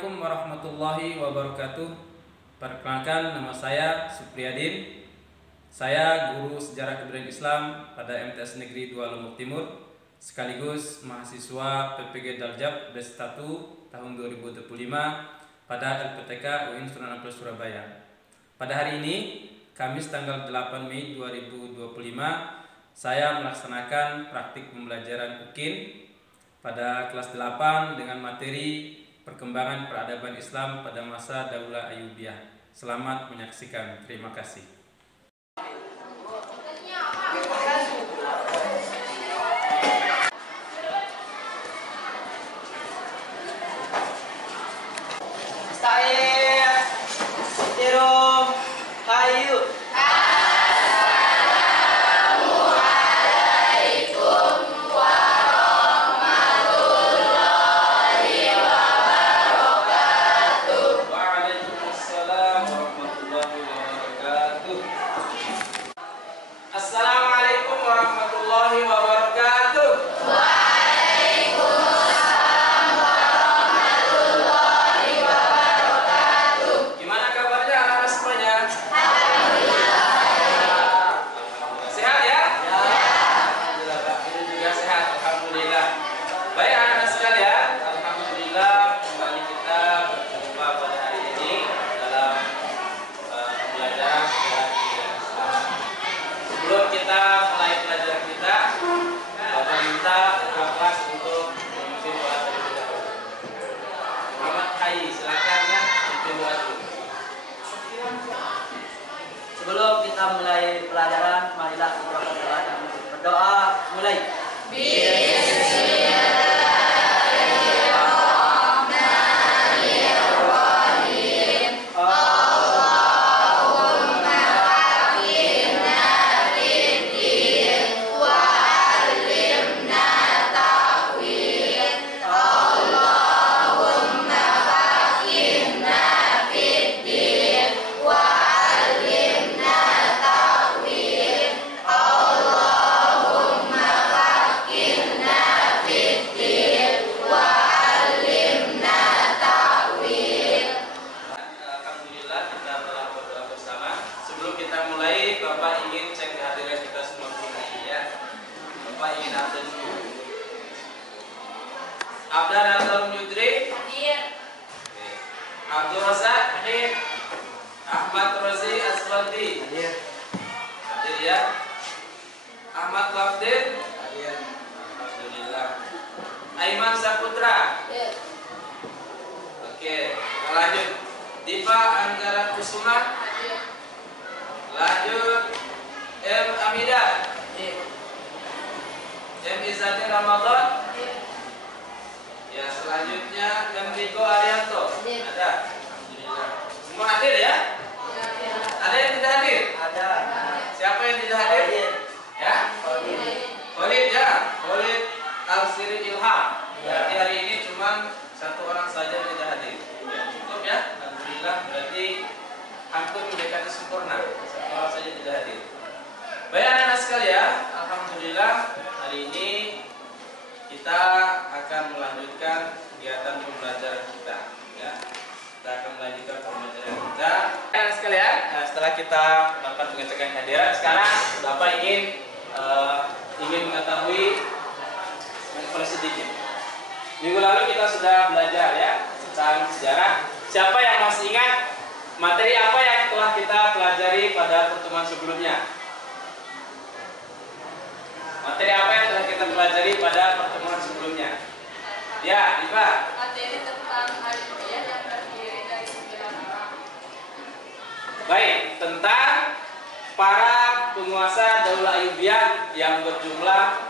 Assalamualaikum warahmatullahi wabarakatuh. Perkenalkan, nama saya Supriyadin. Saya guru sejarah kebudayaan Islam pada MTS Negeri 2 Lombok Timur, sekaligus mahasiswa PPG Daljab D1 tahun 2025 pada LPTK UIN Sunan Ampel Surabaya. Pada hari ini, Kamis tanggal 8 Mei 2025, saya melaksanakan praktik pembelajaran UKIN pada kelas 8 dengan materi perkembangan peradaban Islam pada masa Daulah Ayyubiyah. Selamat menyaksikan. Terima kasih. Saya Tirum Hayu. Assalamualaikum warahmatullahi wabarakatuh. Waalaikumsalam warahmatullahi wabarakatuh. Gimana kabarnya anak-anak semuanya? Alhamdulillah. Sehat ya? Ya. Alhamdulillah, Pak. Ini juga sehat. Alhamdulillah. Baik anak-anak sekalian, alhamdulillah kembali kita berjumpa pada hari ini dalam pembelajaran sejarah kebudayaan Islam. Sebelum kita mulai pelajaran kita, Bapak minta kelas untuk memimpin doa terlebih dahulu. Muhammad Hai, silakan ya, memimpin doa dulu. Sebelum kita mulai pelajaran, marilah kita berdoa. Mulai. Alhamdulillah kita telah berdoa bersama. Sebelum kita mulai, Bapak ingin cek kehadiran kita semua dulu ya. Bapak ingin update dulu. Abdan Abdul Yudri, Abdul Razak, Ahmad Rozi Aswaldi, hadir ya. Ahmad Lafdin, hadir. Alhamdulillah. Aiman Saputra, oke, kita lanjut. Diva Anggara Kusuma, lanjut. M Amida, M Izati Ramadan, ya. Selanjutnya M Riko Arianto, ada. Alhamdulillah. Semua hadir ya? Ada yang tidak hadir? Ada. Siapa yang tidak hadir? Ya? Khalid ya, Khalid Al-Siri Ilham. Berarti hari ini cuma satu orang saja yang tidak hadir. Ya, cukup ya. Alhamdulillah, berarti hampir mendekati sempurna. Satu orang saja tidak hadir. Baik anak-anak sekalian, alhamdulillah hari ini kita akan melanjutkan kegiatan pembelajaran kita. Ya, kita akan melanjutkan pembelajaran kita. Anak-anak sekalian, setelah kita melakukan pengecekan kehadiran, sekarang Bapak ingin mengetahui sedikit. Minggu lalu kita sudah belajar ya tentang sejarah. Siapa yang masih ingat materi apa yang telah kita pelajari pada pertemuan sebelumnya? Materi apa yang telah kita pelajari pada pertemuan sebelumnya? Ya, Diva. Materi tentang Ayyubiyah yang terdiri dari 9 orang. Baik, tentang para penguasa Daulah Ayyubiyah yang berjumlah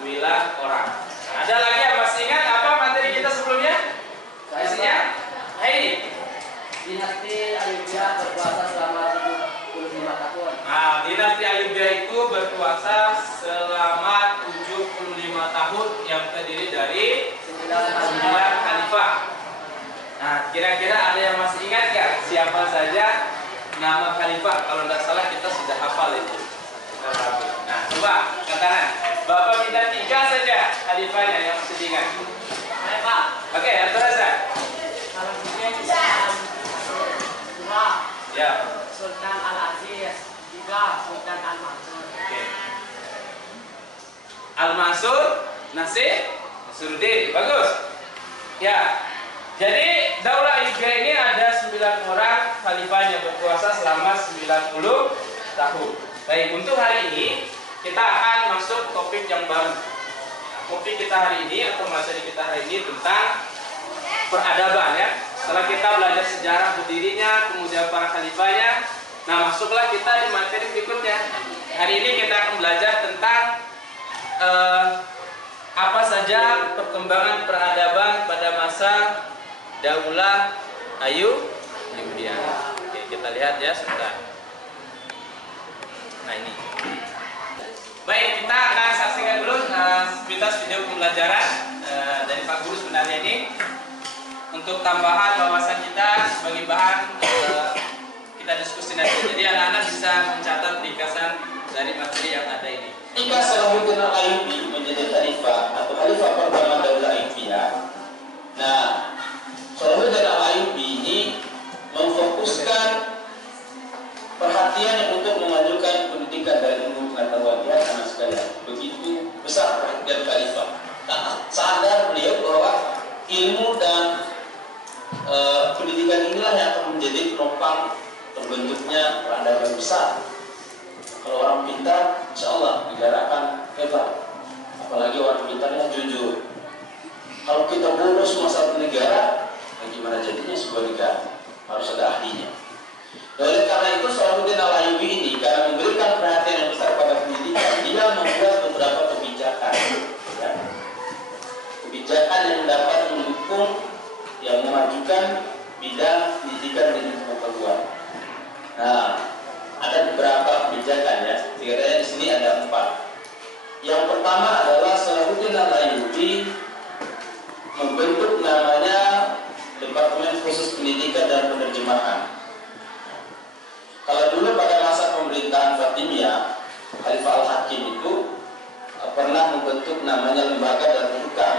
9 orang. Ada lagi yang masih ingat apa materi kita sebelumnya? Isinya? Hai. Dinasti Ayyubiyah berkuasa selama 75 tahun. Nah, dinasti Ayyubiyah itu berkuasa selama 75 tahun yang terdiri dari 9 khalifah. Nah, kira-kira ada yang masih ingat gak siapa saja nama khalifah? Kalau tidak salah kita sudah hafal itu. Nah, coba katakan. Bapak minta 3 saja khalifahnya yang masih diingat. Baik, Pak. Oke, Abdul Razak. Kalau Nasruddin. Bagus. Ya. Jadi Daulah Ayyubiyah ini ada 9 orang khalifah yang berkuasa selama 90 tahun. Baik, untuk hari ini kita akan masuk topik yang baru. Topik kita hari ini atau materi kita hari ini tentang peradaban ya. Setelah kita belajar sejarah berdirinya, kemudian para khalifahnya, nah masuklah kita di materi berikutnya. Hari ini kita akan belajar tentang apa saja perkembangan peradaban pada masa Daulah Ayyubiyah. Oke, kita lihat ya sebentar. Nah ini. Baik, kita akan saksikan dulu sepintas video pembelajaran dari Pak Guru sebenarnya ini untuk tambahan wawasan kita sebagai bahan kita diskusi nanti. Jadi anak-anak bisa mencatat ringkasan dari materi yang ada ini. Ketika Salahuddin Al-Ayyubi menjadi khalifah atau khalifah pertama Daulah Ayyubiyah, nah Salahuddin Al-Ayyubi ini memfokuskan perhatian untuk memajukan pendidikan dari ilmu pengetahuan ya karena sekalian begitu besar perhatian khalifah. Karena sadar beliau bahwa ilmu dan pendidikan inilah yang akan menjadi penopang terbentuknya peradaban besar. Kalau orang pintar, insya Allah negara akan hebat. Apalagi orang pintarnya jujur. Kalau kita boros masalah negara, bagaimana jadinya sebuah negara? Harus ada ahlinya. Oleh karena itu Salahuddin Al-Ayyubi ini karena memberikan perhatian yang besar pada pendidikan, dia membuat beberapa kebijakan, ya. Kebijakan yang dapat mendukung, yang memajukan bidang pendidikan dan pengetahuan. Nah, ada beberapa kebijakan ya. Sekiranya di sini ada 4. Yang pertama adalah Salahuddin Al-Ayyubi membentuk namanya Departemen Khusus Pendidikan dan Penerjemahan. Kalau dulu pada masa pemerintahan Fatimiyah, Khalifah Al-Hakim itu pernah membentuk namanya Lembaga Darul Hukam,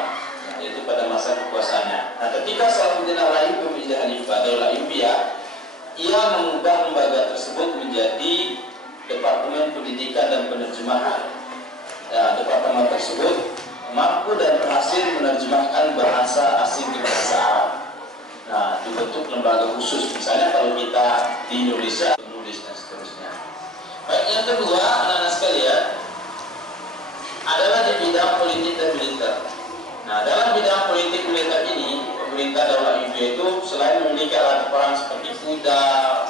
yaitu pada masa kekuasaannya. Nah, ketika Salahuddin Al-Ayyubi menjadi Khalifah Daulah Ayyubiyah, ia mengubah lembaga tersebut menjadi Departemen Pendidikan dan Penerjemahan. Nah, departemen tersebut mampu dan berhasil menerjemahkan bahasa asing ke bahasa Arab. Nah, dibentuk lembaga khusus. Misalnya kalau kita di Indonesia menulis dan seterusnya. Baik, yang kedua, anak-anak sekalian, adalah di bidang politik dan militer. Nah, dalam bidang politik militer ini, pemerintah Daulah Ayyubiyah itu selain memiliki alat perang seperti kuda,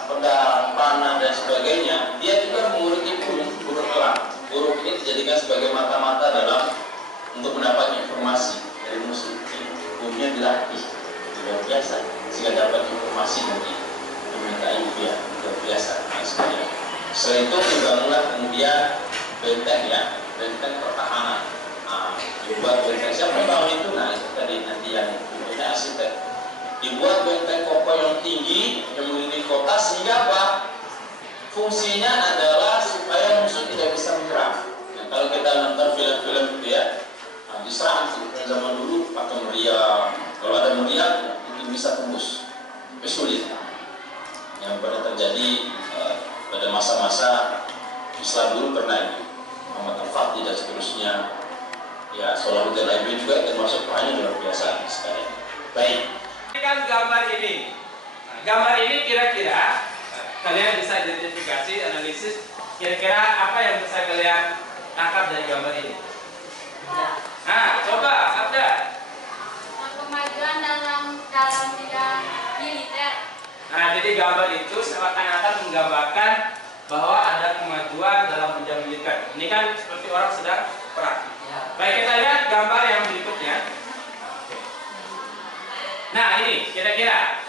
pedang, panah dan sebagainya, dia juga memiliki burung elang. Burung ini dijadikan sebagai mata-mata dalam untuk mendapat informasi dari musuh. Burungnya dilatih luar biasa sehingga dapat informasi dari pemerintah Ayyubiyah luar biasa. Nah, sekalian. Setelah itu dibangunlah kemudian benteng ya, benteng pertahanan. Nah, dibuat benteng, siapa yang bangun itu? Nah, itu tadi nanti yang punya arsitek. Dibuat benteng kokoh yang tinggi yang mengelilingi kota sehingga apa? Fungsinya adalah supaya musuh tidak bisa menyerang. Nah, kalau kita nonton film-film itu ya, nah, diserang zaman dulu pakai meriam. Kalau ada meriam itu bisa tembus, tapi sulit. Yang pernah terjadi pada masa-masa Islam dulu pernah ini, Muhammad Al-Fatih dan seterusnya. Ya, Salahuddin Al-Ayyubi juga termasuk perannya luar biasa sekali. Baik. Ini kan gambar ini. Nah, gambar ini kira-kira kalian bisa identifikasi, analisis kira-kira apa yang bisa kalian tangkap dari gambar ini. Nah, coba ada. Kemajuan dalam bidang militer. Nah, jadi gambar itu seakan-akan menggambarkan bahwa ada kemajuan dalam bidang militer. Ini kan seperti orang sedang perang. Baik, kita lihat gambar yang berikutnya. Nah, ini kira-kira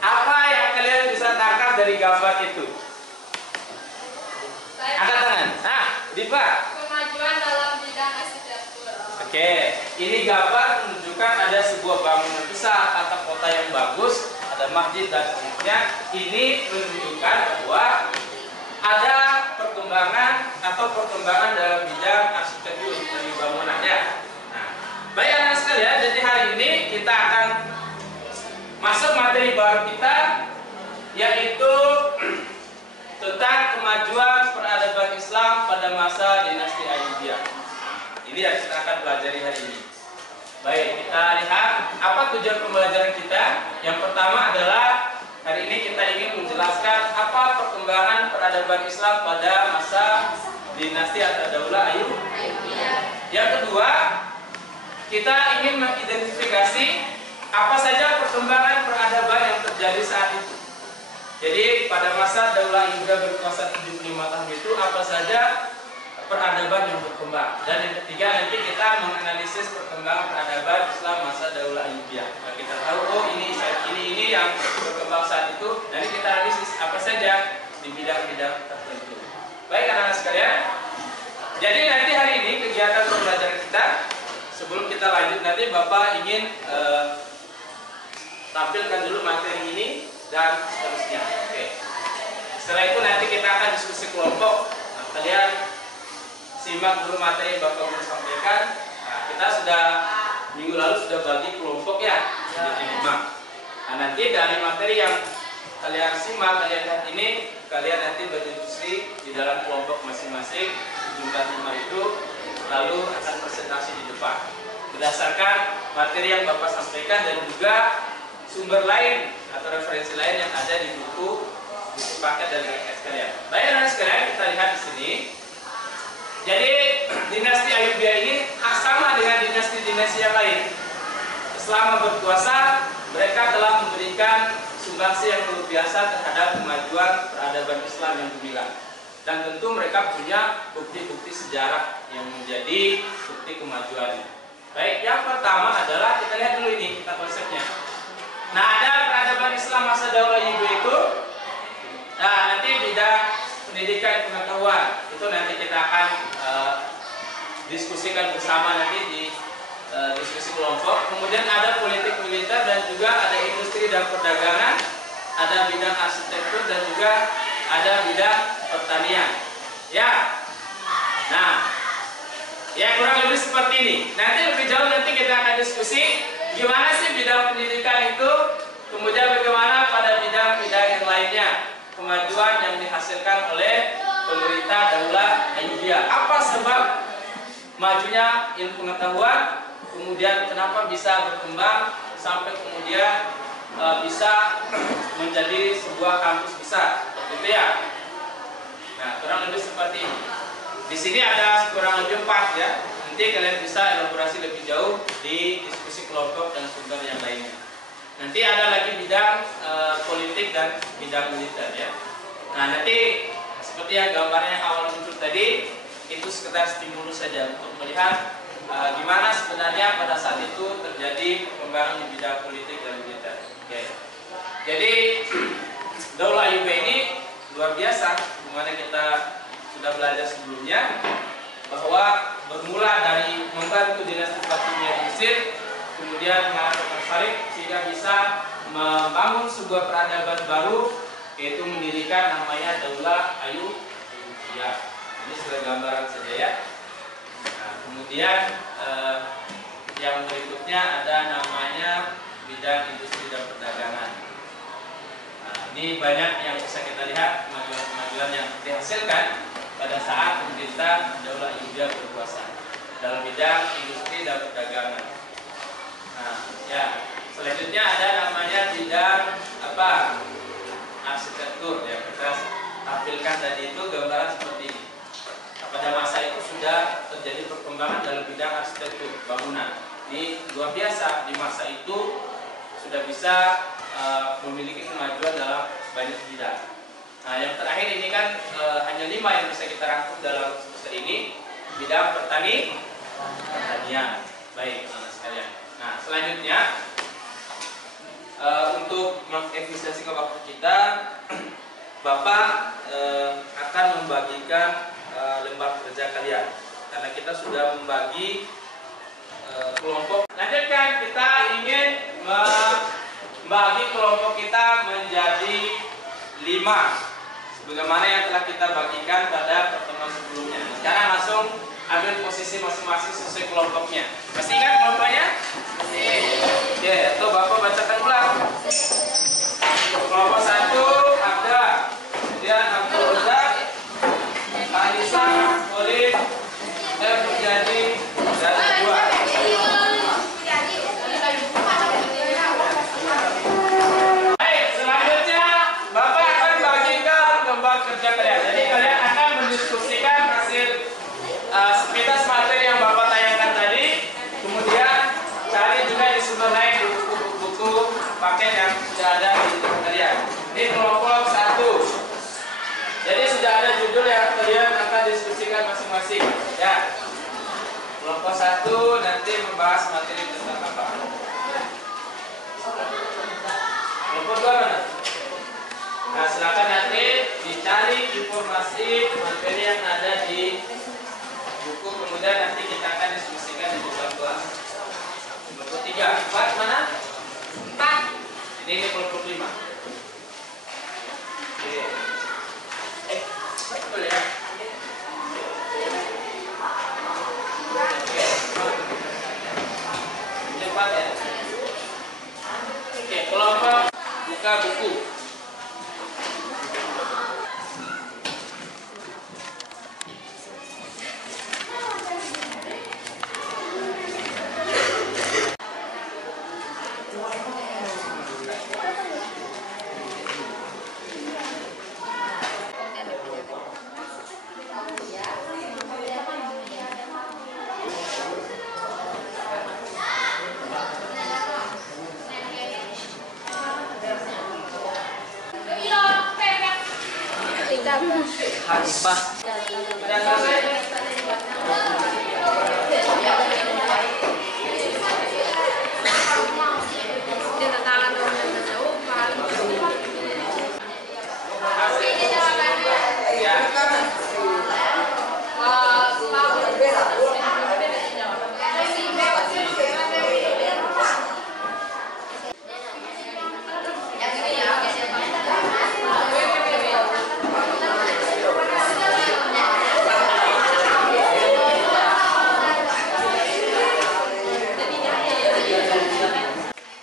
apa yang kalian bisa tangkap dari gambar itu? Angkat tangan. Nah, Diva. Kemajuan dalam bidang arsitektur. Oke, ini gambar menunjukkan ada sebuah bangunan besar atau kota yang bagus, ada masjid dan seterusnya. Ini menunjukkan bahwa ada perkembangan dalam bidang arsitektur dari bangunannya. Nah, baik anak sekalian, jadi hari ini kita akan masuk materi baru kita, yaitu tentang kemajuan peradaban Islam pada masa dinasti Ayyubiyah. Ini yang kita akan pelajari hari ini. Baik, kita lihat apa tujuan pembelajaran kita. Yang pertama adalah hari ini kita ingin menjelaskan apa perkembangan peradaban Islam pada masa dinasti atau daulah Ayyubiyah. Yang kedua, kita ingin mengidentifikasi apa saja perkembangan peradaban yang terjadi saat itu. Jadi pada masa daulah Ayyubiyah berkuasa 75 tahun itu apa saja peradaban yang berkembang. Dan yang ketiga nanti kita menganalisis perkembangan peradaban Islam masa daulah Ayyubiyah. Nah, kita tahu ini yang berkembang saat itu. Nanti kita analisis apa saja di bidang-bidang tertentu. Baik anak-anak sekalian. Jadi nanti hari ini kegiatan pembelajaran kita, sebelum kita lanjut nanti Bapak ingin tampilkan dulu materi ini dan seterusnya. Oke. Setelah itu nanti kita akan diskusi kelompok. Nah, kalian simak dulu materi yang Bapak mau sampaikan. Nah, kita sudah minggu lalu sudah bagi kelompok ya, menjadi 5. Nah, nanti dari materi yang kalian simak, kalian lihat ini, kalian nanti berdiskusi di dalam kelompok masing-masing jumlah 5 itu, lalu akan presentasi di depan berdasarkan materi yang Bapak sampaikan dan juga sumber lain atau referensi lain yang ada di buku paket dari rekan sekalian. Baik anak sekalian, kita lihat di sini. Jadi dinasti Ayyubiyah ini sama dengan dinasti-dinasti yang lain. Selama berkuasa, mereka telah memberikan sumbangsi yang luar biasa terhadap kemajuan peradaban Islam yang gemilang. Dan tentu mereka punya bukti-bukti sejarah yang menjadi bukti kemajuannya. Baik, yang pertama adalah kita lihat dulu ini kita konsepnya. Nah, ada peradaban Islam masa daulah Ayyubiyah itu. Nah, nanti bidang pendidikan pengetahuan itu nanti kita akan diskusikan bersama nanti di diskusi kelompok. Kemudian ada politik militer dan juga ada industri dan perdagangan, ada bidang arsitektur dan juga ada bidang pertanian. Ya. Nah, ya kurang lebih seperti ini. Nanti lebih jauh nanti kita akan diskusi gimana sih bidang pendidikan itu, kemudian bagaimana pada bidang-bidang yang lainnya kemajuan yang dihasilkan oleh pemerintah daulah Ayyubiyah. Apa sebab majunya ilmu pengetahuan, kemudian kenapa bisa berkembang sampai kemudian bisa menjadi sebuah kampus besar, gitu ya. Nah, kurang lebih seperti ini. Di sini ada kurang lebih 4 ya. Nanti kalian bisa elaborasi lebih jauh di diskusi kelompok dan sumber yang lainnya. Nanti ada lagi bidang politik dan bidang militer ya. Nah, nanti seperti yang gambarnya awal muncul tadi, itu sekedar stimulus saja untuk melihat gimana sebenarnya pada saat itu terjadi perkembangan di bidang politik dan militer. Oke. Jadi daulah Ayyubiyah ini luar biasa, dimana kita sudah belajar sebelumnya bahwa bermula dari membantu dinasti Fatimiyah di Mesir, kemudian mengalahkan Khalid sehingga bisa membangun sebuah peradaban baru, yaitu mendirikan namanya daulah Ayyubiyah. Ini sebagai gambaran saja ya. Nah, kemudian yang berikutnya ada namanya bidang industri dan perdagangan. Nah, ini banyak yang bisa kita lihat kemajuan-kemajuan yang dihasilkan pada saat pemerintah daulah Ayyubiyah berkuasa dalam bidang industri dan perdagangan. Nah, ya, selanjutnya ada namanya bidang apa? Arsitektur ya. Kita tampilkan tadi itu gambaran seperti ini. Nah, pada masa itu sudah terjadi perkembangan dalam bidang arsitektur bangunan. Ini luar biasa, di masa itu sudah bisa memiliki kemajuan dalam banyak bidang. Nah, yang terakhir ini kan hanya 5 yang bisa kita rangkum dalam semester ini. Bidang pertanian. Baik, teman-teman sekalian. Nah, selanjutnya untuk mengefisiensikan waktu kita, Bapak akan membagikan lembar kerja kalian karena kita sudah membagi kelompok. Lanjutkan, kita ingin membagi kelompok kita menjadi 5 sebagaimana yang telah kita bagikan pada pertemuan sebelumnya. Sekarang langsung ambil posisi masing-masing sesuai kelompoknya. Masih ingat kelompoknya? Oke, atau Bapak bacakan ulang. Kelompok 1 ada, kemudian Abdul Razak, Anissa, silahkan diskusikan masing-masing. Ya. Kelompok 1 nanti membahas materi tentang apa? Kelompok 2 mana? Nah, silakan nanti dicari informasi materi yang ada di buku, kemudian nanti kita akan diskusikan di depan kelas. Kelompok 3, 4 mana? 4. Ini kelompok 5. Oke. Betul ya? Oke. Cepat ya. Oke, kelompok buka buku. Hanifah. Sudah selesai?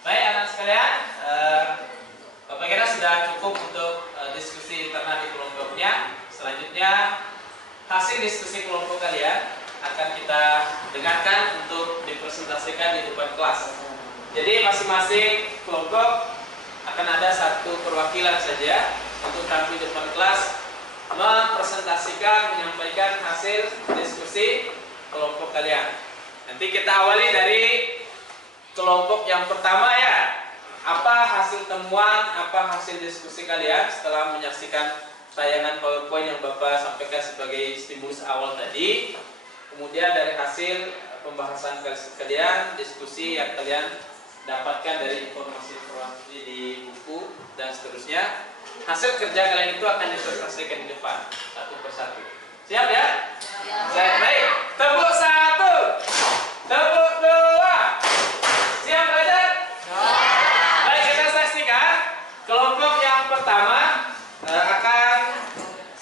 Baik anak sekalian, Bapak kira sudah cukup untuk diskusi internal di kelompoknya. Selanjutnya hasil diskusi kelompok kalian akan kita dengarkan untuk dipresentasikan di depan kelas. Jadi masing-masing kelompok akan ada satu perwakilan saja untuk tampil di depan kelas mempresentasikan, menyampaikan hasil diskusi kelompok kalian. Nanti kita awali dari kelompok yang pertama ya. Apa hasil temuan, apa hasil diskusi kalian setelah menyaksikan tayangan PowerPoint yang Bapak sampaikan sebagai stimulus awal tadi. Kemudian dari hasil pembahasan kalian, diskusi yang kalian dapatkan dari informasi-informasi di buku dan seterusnya. Hasil kerja kalian itu akan dipresentasikan di depan satu persatu. Siap ya? Siap. Baik. Tepuk 1. Tepuk 2. Siap belajar? Baik, kita saksikan kelompok yang pertama akan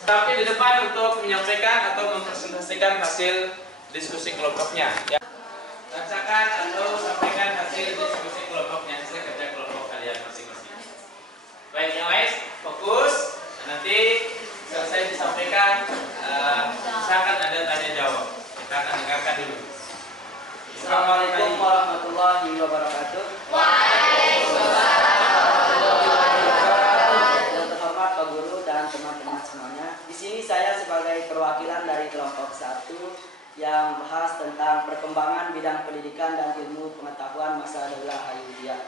tampil di depan untuk menyampaikan atau mempresentasikan hasil diskusi kelompoknya. Ya. Bacakan atau sampaikan hasil diskusi kelompoknya, hasil kerja kelompok kalian masing-masing. Baik, yang lain fokus. Nanti selesai disampaikan, misalkan ada tanya jawab. Kita akan dengarkan dulu. Assalamualaikum warahmatullahi wabarakatuh. Yang terhormat Pak Guru dan teman-teman semuanya. Di sini saya sebagai perwakilan dari kelompok 1 yang bahas tentang perkembangan bidang pendidikan dan ilmu pengetahuan masa Daulah Ayyubiyah.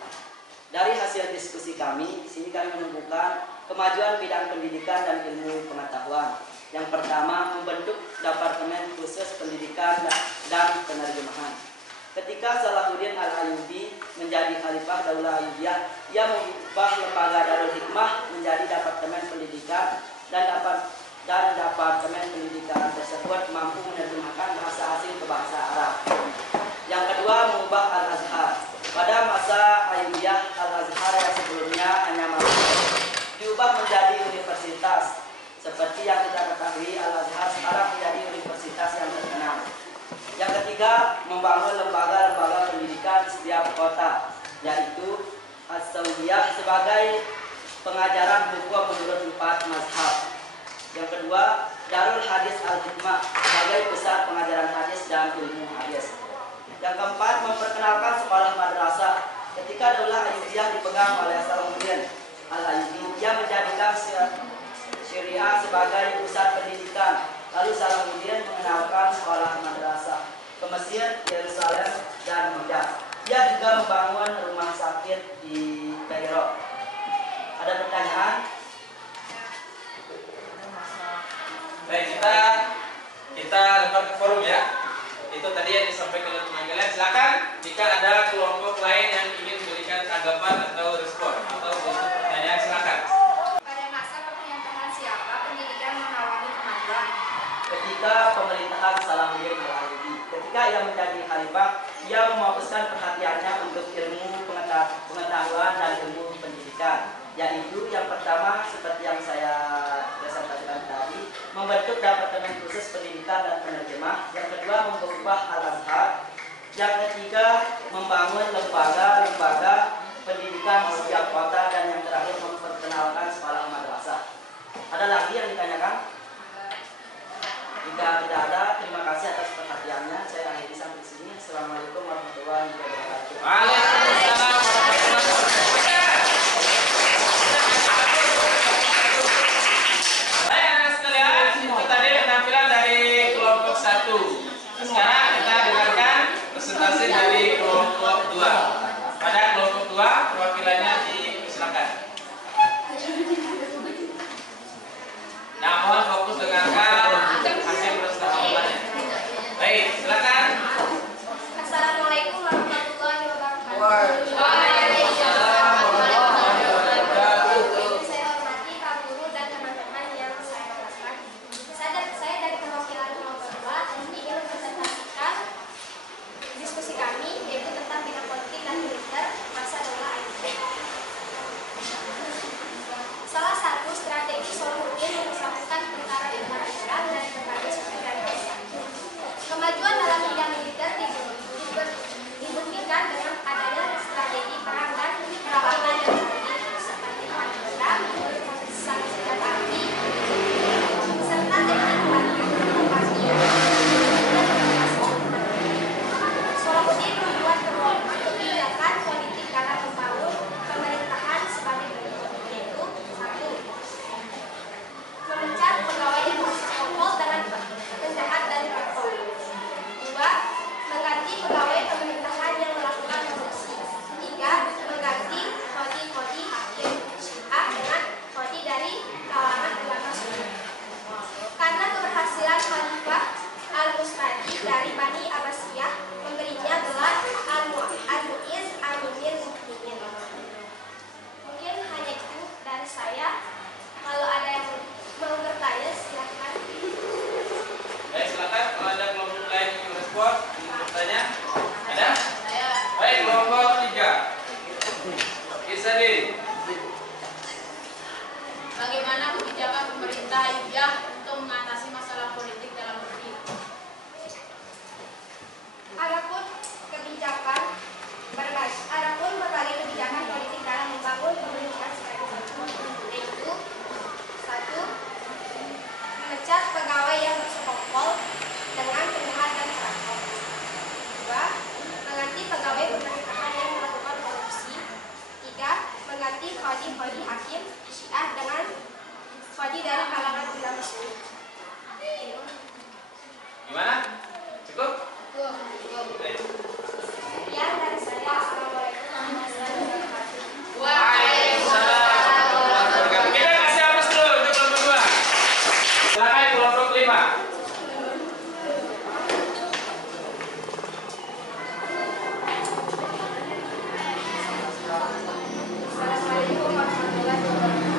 Dari hasil diskusi kami, di sini kami menemukan kemajuan bidang pendidikan dan ilmu pengetahuan. Yang pertama, membentuk Departemen Khusus Pendidikan dan Penerjemahan. Ketika Salahuddin Al-Ayyubi menjadi Khalifah Daulah Ayyubiyah, ia mengubah lembaga Darul Hikmah menjadi Departemen Pendidikan dan Departemen Pendidikan tersebut mampu menerjemahkan bahasa asing ke bahasa Arab. Yang kedua, mengubah Al-Azhar. Pada masa Ayyubiyah, Al-Azhar yang sebelumnya hanya diubah menjadi universitas. Seperti yang kita ketahui, Al-Azhar sekarang menjadi universitas yang terkenal. Yang ketiga, membangun lembaga-lembaga pendidikan di setiap kota, yaitu As-Saudiyah sebagai pengajaran hukum menurut 4 mazhab. Yang kedua, Darul Hadis Al-Hikmah sebagai pusat pengajaran hadis dan ilmu hadis. Yang keempat, memperkenalkan sekolah madrasah. Ketika Daulah Ayyubiyah dipegang oleh Salahuddin Al-Ayyubi, ia menjadikan Syariah sebagai pusat pendidikan. Lalu Salahuddin mengenalkan sekolah madrasah ke Mesir, Yerusalem, dan Hijaz. Ia juga membangun rumah sakit di Kairo. Ada pertanyaan? Baik, kita forum ya. Itu tadi yang disampaikan oleh teman kalian. Silakan jika ada kelompok lain yang ingin memberikan tanggapan atau respon atau untuk pertanyaan, silakan. Pada masa pemerintahan siapa pendidikan mengalami kemajuan? Ketika pemerintahan Salahuddin Al-Ayyubi, ketika ia menjadi khalifah, ia memfokuskan perhatiannya untuk ilmu pengetahuan dan ilmu pendidikan, yaitu yang pertama seperti yang saya presentasikan tadi, membentuk departemen khusus pendidikan dan penerjemah, yang kedua mengubah Al-Azhar, yang ketiga membangun lembaga-lembaga pendidikan di setiap kota, dan yang terakhir memperkenalkan sekolah madrasah. Ada lagi yang ditanyakan? Jika tidak ada, terima kasih atas perhatiannya. Saya akhiri sampai sini. Assalamualaikum warahmatullahi wabarakatuh. Waalaikumsalam warahmatullahi wabarakatuh. Baik anak sekalian, itu tadi penampilan dari kelompok 1. Sekarang kita dengarkan presentasi dari kelompok 2. Pada kelompok 2 perwakilannya dipersilakan. Nah, mohon fokus dengarkan hasil presentasinya. Baik, silakan. Assalamualaikum warahmatullahi wabarakatuh. Waalaikumsalam warahmatullahi wabarakatuh. Saya hormati Pak Guru dan teman-teman yang saya hormati. Saya dari perwakilan kelompok 2 ingin mempresentasikan diskusi kami, yaitu tentang bidang politik dan militer masa Daulah Ayyubiyah. Salah satu strategi Salahuddin mempersatukan tentara dan perairan dari berbagai suku dan bangsa. Kemajuan dalam bidang militer dibuktikan dengan adanya strategi perang dan perlawanan yang canggih seperti perang benda, senjata api, serta teknik latihan Salahuddin membuat kebijakan politik dalam membangun pemerintahan sebagai berikut, yaitu 1. Memecat pegawai yang bersekongkol dengan penjahat dan koruptor. 2. Mengganti pegawai pemerintahan yang melakukan korupsi. 3. Mengganti kodi hakim Syiah dengan kodi dari kalangan ulama Sunni. Karena keberhasilan Khalifah Al-Mustadi dari Bani Abbasiyah memberinya gelar Al-Mu'izz Aminil Mukminin. Mungkin hanya itu dari saya. Kalau ada yang mau bertanya, silahkan. Baik, silakan. Kalau ada kelompok lain yang merespon, ingin bertanya, ada? Baik, kelompok 3. Isadi. Bagaimana kebijakan pemerintah Ayyubiyah untuk mengatasi masalah politik dalam negeri? Adapun berbagai kebijakan politik dalam membangun pemerintahan sebagai berikut, yaitu 1. Memecat pegawai yang bersekongkol dengan penjahat dan koruptor. 2. Mengganti pegawai pemerintahan yang melakukan korupsi. 3. Mengganti kodi hakim Syiah dengan kodi dari kalangan ulama Sunni. Gimana? Cukup? Baik. Sekian dari saya. Assalamualaikum warahmatullahi wabarakatuh. Waalaikumsalam warahmatullahi wabarakatuh. Kita kasih aplaus dulu untuk kelompok 2. Silakan kelompok 5. Assalamualaikum warahmatullahi wabarakatuh.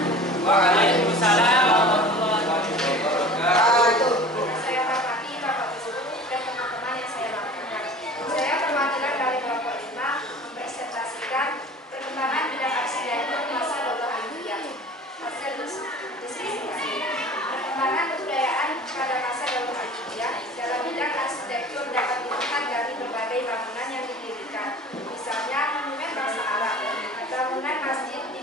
Waalaikumsalam warahmatullahi wabarakatuh. Saya hormati Bapak Guru dan teman-teman yang saya banggakan. Saya perwakilan dari kelompok 5 mempresentasikan perkembangan bidang arsitektur masa Daulah Ayyubiyah. Hasil diskusi kami. Perkembangan kebudayaan pada masa Daulah Ayyubiyah dalam bidang arsitektur dapat dilihat dari berbagai bangunan yang didirikan. Misalnya monumen bahasa Arab, bangunan masjid di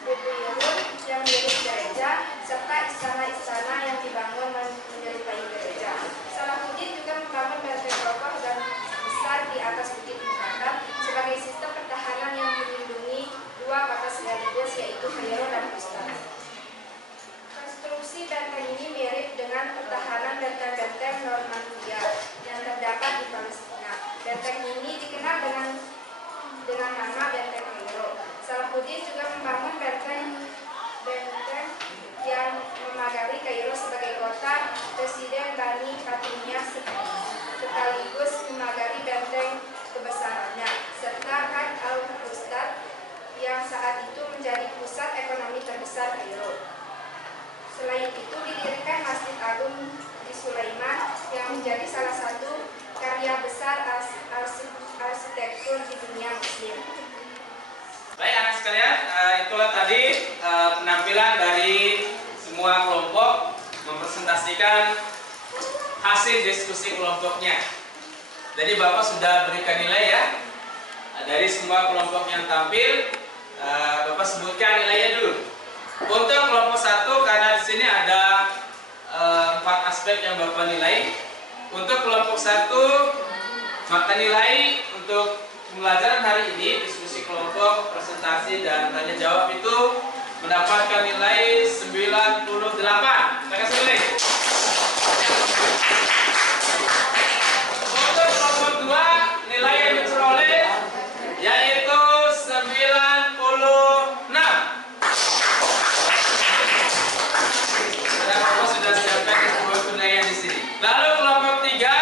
Bubuyurun yang mirip gereja, serta istana-istana yang dibangun menyerupai gereja. Salahuddin juga membangun benteng kokoh dan besar di atas Bukit Mukarram sebagai sistem pertahanan yang melindungi dua kota sekaligus, yaitu Kairo dan Fustat. Konstruksi benteng ini mirip dengan pertahanan benteng-benteng Normandia yang terdapat di Palestina. Benteng ini dikenal dengan nama Benteng Kairo. Salahuddin juga membangun benteng yang memagari Kairo sebagai kota Presiden Bani Fatimiyah sekaligus memagari benteng kebesarannya, serta Had al-Fustat yang saat itu menjadi pusat ekonomi terbesar Kairo. Selain itu didirikan Masjid Agung di Sulaiman yang menjadi salah satu karya besar arsitektur di dunia Muslim. Baik anak sekalian, itulah tadi penampilan dari semua kelompok mempresentasikan hasil diskusi kelompoknya. Jadi Bapak sudah berikan nilai ya. Dari semua kelompok yang tampil, Bapak sebutkan nilainya dulu. Untuk kelompok 1, karena di sini ada 4 aspek yang Bapak nilai. Untuk kelompok 1, maka nilai untuk pembelajaran hari ini, diskusi kelompok, presentasi, dan tanya jawab itu mendapatkan nilai 98. Saya kasih nilai. Untuk kelompok 2, nilai yang diperoleh yaitu 96. Dan Bapak sudah siapkan penilaian di sini. Lalu kelompok 3,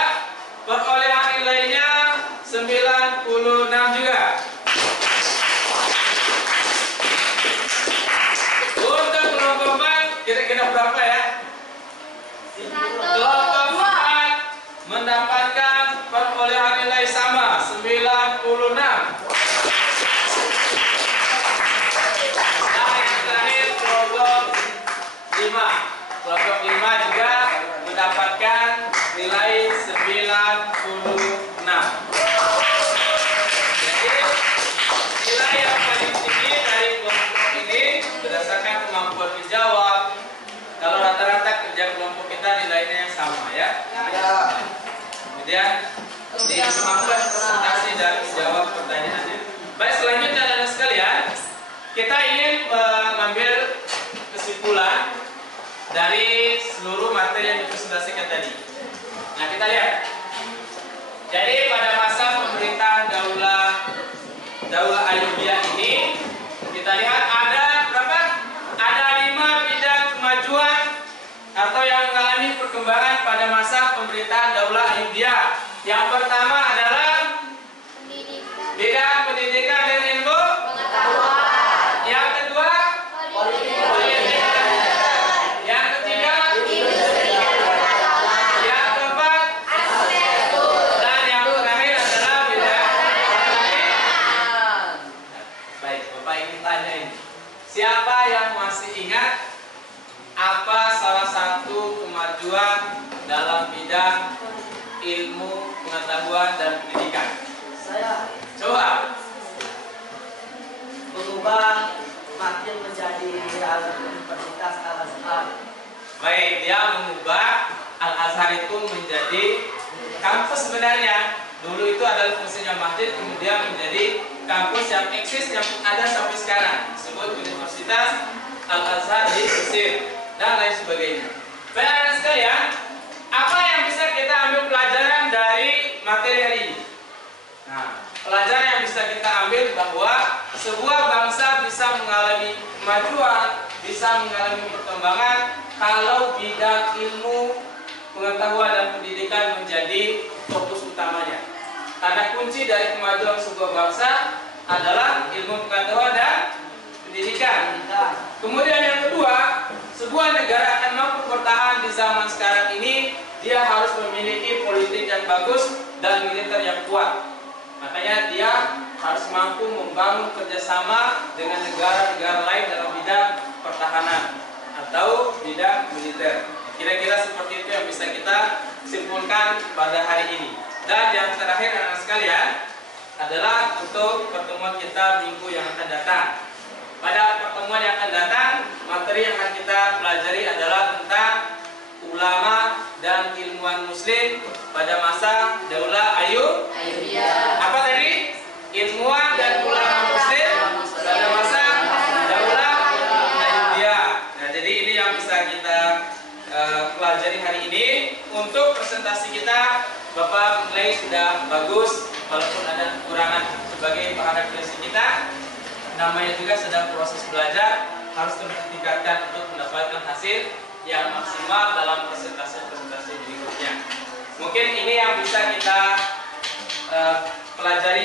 perolehan nilainya 96 juga. Untuk kelompok 4, kira-kira berapa ya? Kelompok 4 mendapatkan perolehan nilai sama, 96. Nah, yang terakhir kelompok 5. Kelompok 5 juga mendapatkan nilai 96. Jadi nilai yang paling tinggi dari kelompok ini berdasarkan kemampuan menjawab. Kalau rata-rata kerja kelompok kita nilainya yang sama ya. Kemudian di kemampuan presentasi dan menjawab pertanyaannya. Baik, selanjutnya anak sekalian, kita ingin mengambil kesimpulan dari seluruh materi yang dipresentasikan tadi. Nah, kita lihat. Jadi pada masa pemerintahan Daulah Ayyubiyah ini, kita lihat ada berapa? Ada 5 bidang kemajuan atau yang mengalami perkembangan pada masa pemerintahan Daulah Ayyubiyah. Yang pertama adalah bidang pendidikan dan ilmu pengetahuan. Yang kedua, politik. Yang ketiga, yang keempat, dan yang terakhir adalah bidang pertanian. Baik, Bapak ingin tanya ini, siapa yang masih ingat apa salah satu kemajuan dalam bidang ilmu pengetahuan dan pendidikan? Saya Coba. mengubah makin menjadi Universitas Al-Azhar. Baik, dia mengubah Al-Azhar itu menjadi kampus sebenarnya. Dulu itu adalah fungsinya masjid, kemudian menjadi kampus yang eksis yang ada sampai sekarang. Disebut Universitas Al-Azhar di Mesir dan lain sebagainya. Baik anak sekalian, apa yang bisa kita ambil pelajaran dari materi hari ini? Nah, pelajaran yang bisa kita ambil bahwa sebuah bangsa bisa mengalami kemajuan, bisa mengalami perkembangan kalau bidang ilmu pengetahuan dan pendidikan menjadi fokus utamanya. Karena kunci dari kemajuan sebuah bangsa adalah ilmu pengetahuan dan pendidikan. Kemudian yang kedua, sebuah negara akan mampu bertahan di zaman sekarang ini, dia harus memiliki politik yang bagus dan militer yang kuat. Makanya dia harus mampu membangun kerjasama dengan negara-negara lain dalam bidang pertahanan atau bidang militer. Kira-kira seperti itu yang bisa kita simpulkan pada hari ini. Dan yang terakhir anak sekalian adalah untuk pertemuan kita minggu yang akan datang. Pada pertemuan yang akan datang, materi yang akan kita pelajari adalah tentang ulama dan ilmuwan muslim pada masa Daulah Ayyubiyah. Apa tadi? Ilmuwan dan ulama muslim pada masa Daulah Ayyubiyah. Nah, jadi ini yang bisa kita pelajari hari ini. Untuk presentasi kita, Bapak menilai sudah bagus, walaupun ada kekurangan sebagai bahan referensi kita. Namanya juga sedang proses belajar, harus terus ditingkatkan untuk mendapatkan hasil yang maksimal dalam presentasi berikutnya. Mungkin ini yang bisa kita pelajari